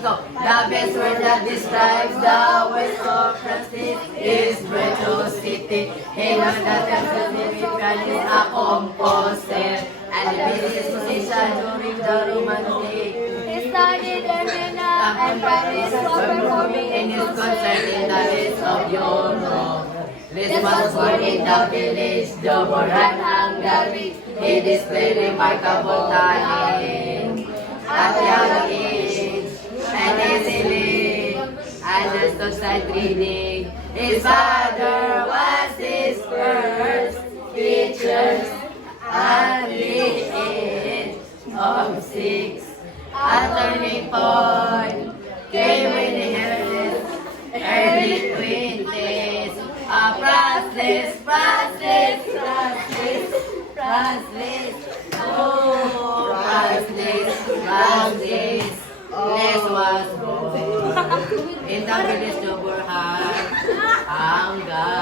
go. The best word that describes the West of Francis is virtuosity. He learned that Francis is a composer and the business musician during the Romantic. He studied in Vienna and Paris while performing In in his concert concerts in the list of Europe. Liszt was born in the village, Doboran, Hungary. He displayed remarkable talent at young age and easily understood sight reading. His father was his first teacher at the age of 6. A turning point came when he had his early 20s. Priceless, priceless, priceless, priceless, oh, priceless, priceless. Les was born in the village of Burhan, Hungary.